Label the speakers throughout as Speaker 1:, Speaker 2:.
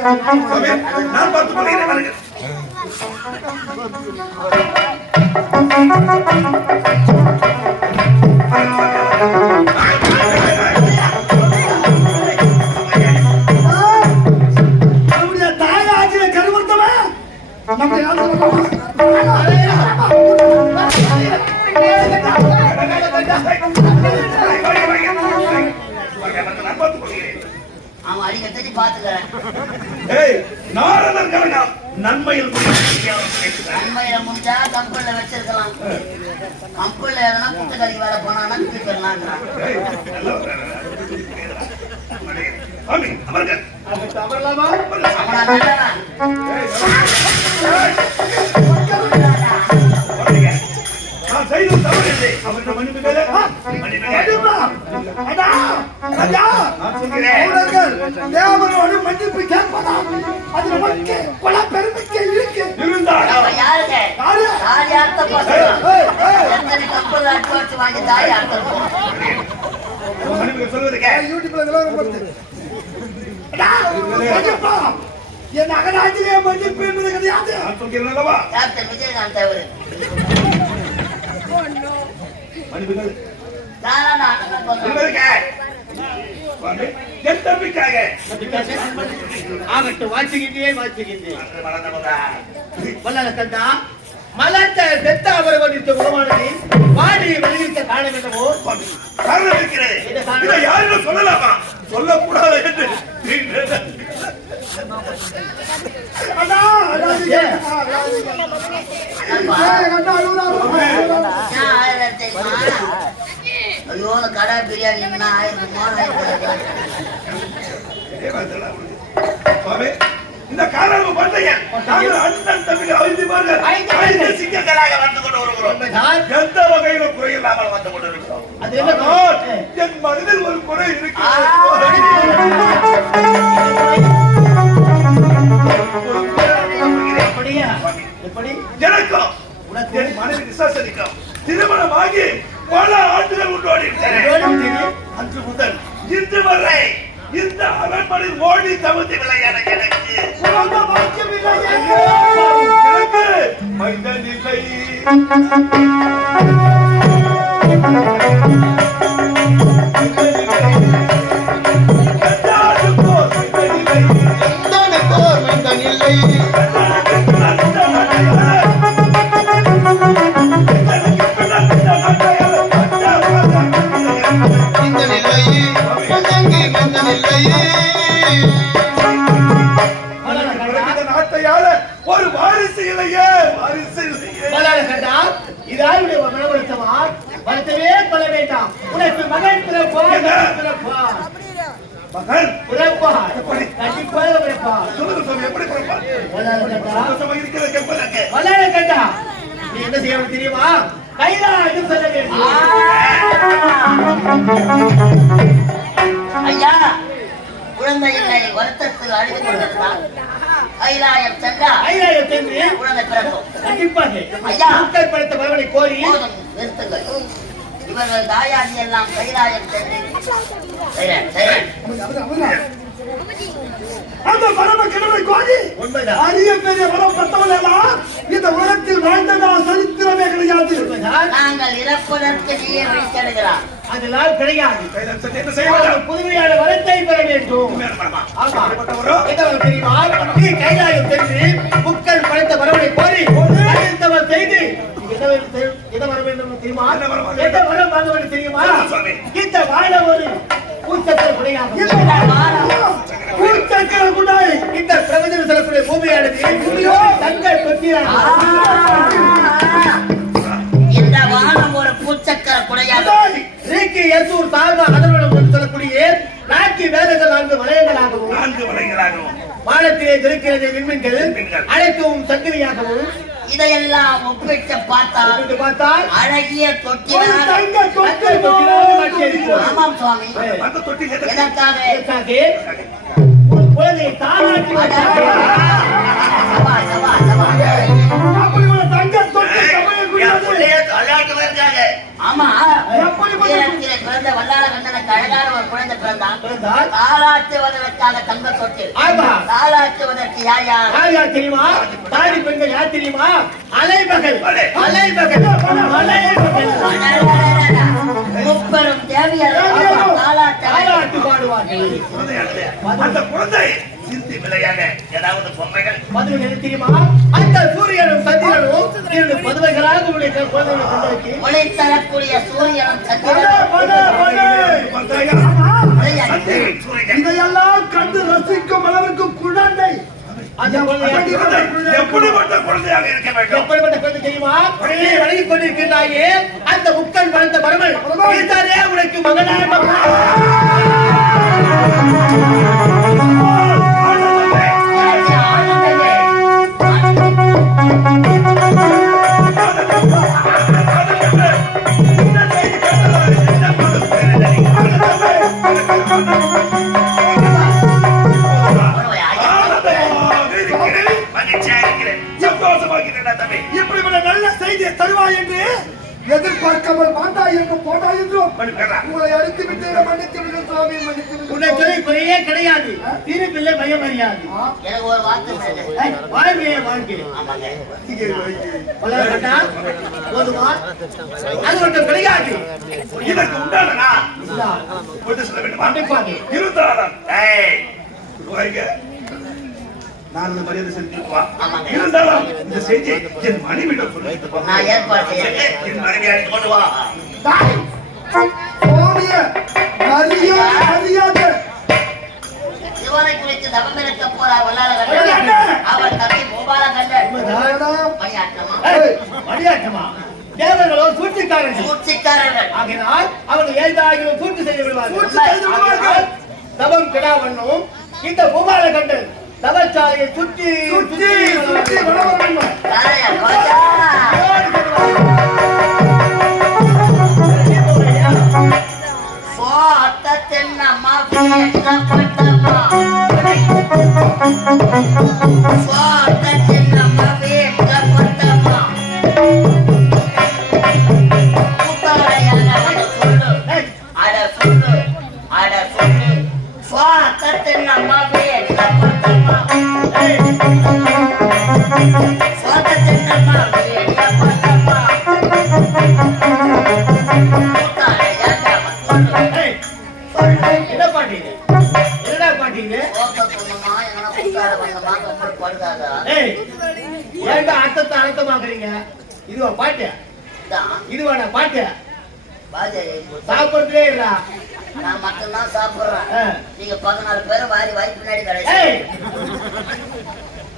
Speaker 1: சாமி, நான் பார்த்துக் கொள்கிறேன் வருகிறேன்.
Speaker 2: நம்முடைய தாயாச்சிய
Speaker 3: அவன் அடிக்க தேடி பாத்துக்கிறேன்
Speaker 1: நன்மையில்.
Speaker 3: நன்மையில முடிஞ்சா கம்பெனில வச்சிருக்கலாம். கம்பெனில எதனா வேலை திருப்பி
Speaker 1: தவறு இல்லை. அவர்கிட்ட மன்னிப்பு
Speaker 2: தேவனோடு மன்னிப்பு கேட்பதா அது நமக்கு குல பெருமைக்கு இருக்கு
Speaker 1: இருந்தால்
Speaker 2: யூடியூப்ல விளம்பரம் படுத்து என் அகராஜிலே மன்னிப்பு என்பது கிடையாது
Speaker 3: விஜயகாந்த் தவறு
Speaker 1: மன்னிப்பு என் தம்பிக்காக.
Speaker 4: ஆகட்டும்
Speaker 1: அன்று மறந்தவதா.
Speaker 4: வல்லால கண்டா மலர்ந்த பெத்த அவரவரித்த உறவானதை வாடி வெளியிட்ட காரணம் என்னவோ?
Speaker 1: சுவாமி, காரணம் இருக்கிறது.
Speaker 4: என்ன காரணம்?
Speaker 1: இதை சொல்லலாமா? சொல்லக்கூடாது என்று
Speaker 2: அடா, அடாது,
Speaker 4: ஏன்?
Speaker 2: அடாது.
Speaker 3: நண்பா.
Speaker 2: ஏய், அடா, அழுவுறா, அழுவுறா.
Speaker 3: ஏன் ஆயிரம் தெரியுமா ஐயோ அந்த கடை பிரியாணி என்ன ஆயிரம் மூவாயிரம்
Speaker 1: சுவாமி, இந்த காரணம் பண்டையன் நாங்கள் அண்ணன் தம்பிகள் ஐந்து பேர்கள். சிங்கங்களாக வந்து கொண்டு வருகிறோம். எந்த வகையிலும் குறையில்லாமல் வந்து கொண்டு இருக்கிறோம்
Speaker 4: அது என்ன குறை?
Speaker 1: என் மனதில் ஒரு குறை
Speaker 4: எப்படி
Speaker 1: எனக்கும்
Speaker 4: உனக்கு
Speaker 1: மனைவி விசாசனிக்கும் திருமணமாகி பல ஆண்டுகள் உண்டோடி இன்று வரை இந்த அரண்மனையில் ஓடி விளையாட எனக்கு
Speaker 2: குழந்தை பாக்கியம் இல்லையே.
Speaker 1: எனக்கு மைந்தன் இல்லை
Speaker 4: வேண்டாம். உனக்கு மகன் மகன்
Speaker 1: மகன்
Speaker 4: கண்டிப்பாக
Speaker 1: சொல்லுங்க சுவாமி எப்படி பிறப்பார்
Speaker 4: வல்லால கண்டா
Speaker 1: சந்தோஷமாக இருக்கிறது கேட்பதற்கு
Speaker 4: வல்லால கண்டா நீ என்ன செய்ய வேண்டும் தெரியுமா? கைலாயம் செல்ல வேண்டும்.
Speaker 3: ஐயா குழந்தை இல்லை வருத்தத்தில் அழுது கொண்டிருந்தான் கைலாயம் சென்றா
Speaker 4: கைலாயம் சென்று
Speaker 3: குழந்தை பிறக்கும்.
Speaker 4: கண்டிப்பாக.
Speaker 3: ஐயா.
Speaker 4: மக்கள் படைத்த மரபனை கோரி
Speaker 3: நிறுத்துங்கள். இவர்கள் தாயாதி எல்லாம் கைலாயம் சென்று செய்றேன், செய்றேன்.
Speaker 2: அந்த பரம கடவுளை கோரி
Speaker 4: உண்மைதான்.
Speaker 2: அரிய பெரிய வரம் பெற்றவன் எல்லாம் இந்த உலகத்தில் வாழ்ந்ததா சரித்திரமே கிடையாது.
Speaker 3: நாங்கள் இறப்பதற்கு நீயே
Speaker 4: புதுமையான வரத்தை பெற வேண்டும். தெரியுமா? கைலாயம் வர வேண்டும் தெரியுமா?
Speaker 1: வரம் வாங்க
Speaker 4: வேண்டும். இந்த வாழ ஒரு பூச்சக்கர குடையாக
Speaker 2: பூச்சக்கர குடாய்
Speaker 4: இந்த பிரபஞ்சம் செல்லக்கூடிய பூமியானது தங்கள் தொட்டியாக
Speaker 3: இந்த வானம் ஒரு பூச்சக்கர குடையாக
Speaker 4: ரீக்கி எசூர் தாழ்வா அதனுடன் என்று சொல்லக்கூடிய நாக்கி வேதங்கள் நான்கு வளையங்களாகவும்
Speaker 1: நான்கு வலைகளாகவும்
Speaker 4: வானத்திலே இருக்கிறது விண்மீன்கள். அனைத்தும் சங்கிலியாகவும்
Speaker 3: இதையெல்லாம் ஒப்பிட்டு பார்த்தால்
Speaker 4: என்று பார்த்தால்
Speaker 3: அழகிய
Speaker 2: தொட்டில்
Speaker 4: காட்சியளிக்கும்.
Speaker 3: ஆமாம் சுவாமி? எதற்காக?
Speaker 4: ஒரு குழந்தையை தானாட்டி
Speaker 3: ஆமா. பிறந்த வல்லாள கண்டனுக்கு அழகான ஒரு குழந்தை பிறந்தான். தாளாட்டுவதற்காக தங்க
Speaker 4: ஆமா.
Speaker 3: தாளாட்டுவதற்கு யார் யார்?
Speaker 4: யார் யார் தெரியுமா? தாடி பெண்கள் யார் தெரியுமா? அலைமகள்
Speaker 1: அலை.
Speaker 4: அலைமகள்.
Speaker 3: முப்பெரும் தேவியர்
Speaker 4: தாலாட்டு பாடுவார்கள்.
Speaker 1: அந்த குழந்தை சிந்தி விளையாட ஏதாவது பொம்மைகள்.
Speaker 4: மதுரை என்ன தெரியுமா? அந்த சூரியனும் சந்திரனும் இரண்டு பதுமைகளாக உங்களுடைய குழந்தைகளை கொண்டு
Speaker 3: ஒளி தரக்கூடிய சூரியனும் சந்திரனும்
Speaker 2: இதையெல்லாம் கண்டு ரசிக்கும் அளவிற்கு குழந்தை.
Speaker 1: எப்படிப்பட்ட குழந்தையாக இருக்க வேண்டும்?
Speaker 4: எப்படிப்பட்ட குழந்தை தெரியுமா? நீ வழங்கிக் கொண்டிருக்கின்றாயே. அந்த முக்கள் வளர்ந்த இதுதானே உனக்கு மகனாக
Speaker 2: இப்படிப்பட்ட நல்ல செய்தியை தருவாய் என்று எதிர்பார்க்காமல் மாட்டாய் என்று போட்டாய் என்றும் உங்களை அடித்து விட்டு மன்னித்து விடு சுவாமி மன்னித்து விடு.
Speaker 4: உன்னை குறையே கிடையாது. திருப்பிள்ளை பயம் அறியாது
Speaker 3: எனக்கு ஒரு வார்த்தை
Speaker 4: வாழ்க்கை அது ஒன்றும் கிடையாது.
Speaker 1: இதற்கு உண்டானா கொஞ்சம் சொல்ல வேண்டுமா. இருந்தாலும் ஏய், வாங்க. நான் இந்த மரியாதை செஞ்சுக்குவா இருந்தாலும் இந்த செய்தி என் மனைவியிடம் சொல்லிட்டு.
Speaker 3: நான் ஏற்பாடு.
Speaker 1: என் அழைத்து கொண்டு வா.
Speaker 2: தாய், சுவாமிய மரியாதை மரியாதை
Speaker 3: சிவனை குறித்து தவம் இருக்க போறார் வல்லார கண்டர் அவர் தம்பி கோபால கண்டர் பணியாற்றமா?
Speaker 4: ஏய், மணியாட்டமா தேவர்களோ சூழ்ச்சிக்காரர்கள்.
Speaker 3: சூழ்ச்சிக்காரர்கள்.
Speaker 4: ஆகினால் அவர்கள் ஏதாகிலும் சூழ்ச்சி செய்து விடுவார்கள்.
Speaker 2: சூழ்ச்சி செய்து விடுவார்கள்.
Speaker 4: ஆகையால் தவம் கெடாவண்ணும் இந்த பூபால கண்டல் தவச்சாலையை சுற்றி
Speaker 2: சுற்றி சுற்றி.
Speaker 3: அட சொல்லு. அட சொல்லு. அட சொல்லு.
Speaker 4: ஏன்டா அர்த்தத்தை அர்த்தமாக்குறீங்க? இதுவா பாட்டு?
Speaker 3: தான்
Speaker 4: இதுவாடா பாட்டு?
Speaker 3: பாஜை.
Speaker 4: சாப்பிடுறதே இல்லா
Speaker 3: நான் மட்டும்தான் சாப்பிடுறேன். நீங்க பதினாலு பேரும் வாரி வாய் பின்னாடி கிடையாது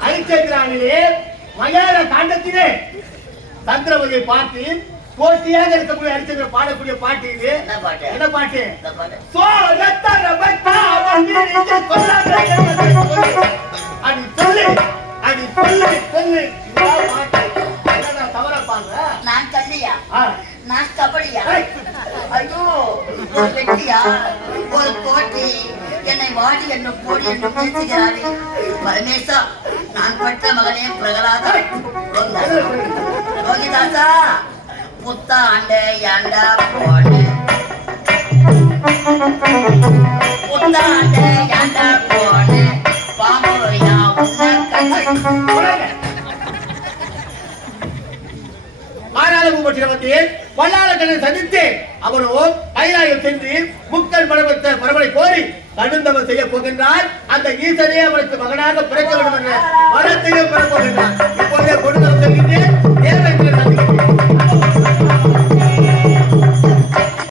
Speaker 4: அரிச்சந்திரானிலே மயான காண்டத்திலே சந்திரமதியை பார்த்து போட்டியாக இருக்கக்கூடிய அரிச்சந்திர பாடக்கூடிய பாட்டு இது.
Speaker 3: என்ன பாட்டு?
Speaker 4: சோ கொல்லாத சொல்லு. அடி சொல்லு சொல்லு சொல்லு. இதுதான் பாட்டு. என்னடா தவறா பாருங்க
Speaker 3: நான் தள்ளியா நான் கபடியா. ஐயோ ஒரு வெட்டியா? ஒரு போட்டி. என்னை வாடி என்னும் போடி என்று பேசுகிறாரே. பரமேசா நான் பட்ட மகனே பிரகலாதா. ரோகிதாசா புத்த ஆண்ட ஏண்டா போடு. புத்த ஆண்ட ஏண்டா போடு. பாம்புயா உன்ன
Speaker 4: வல்லாள பூபட்சி நடத்திய அவனோ கைலாயம் சென்று முக்கள் மரபத்த மரபனை கோரி கடுந்தவன் செய்ய போகின்றார் அந்த ஈசனே அவனுக்கு மகனாக பிறக்க வேண்டும் என்ற மரத்தையும் பெறப் போகின்றான்.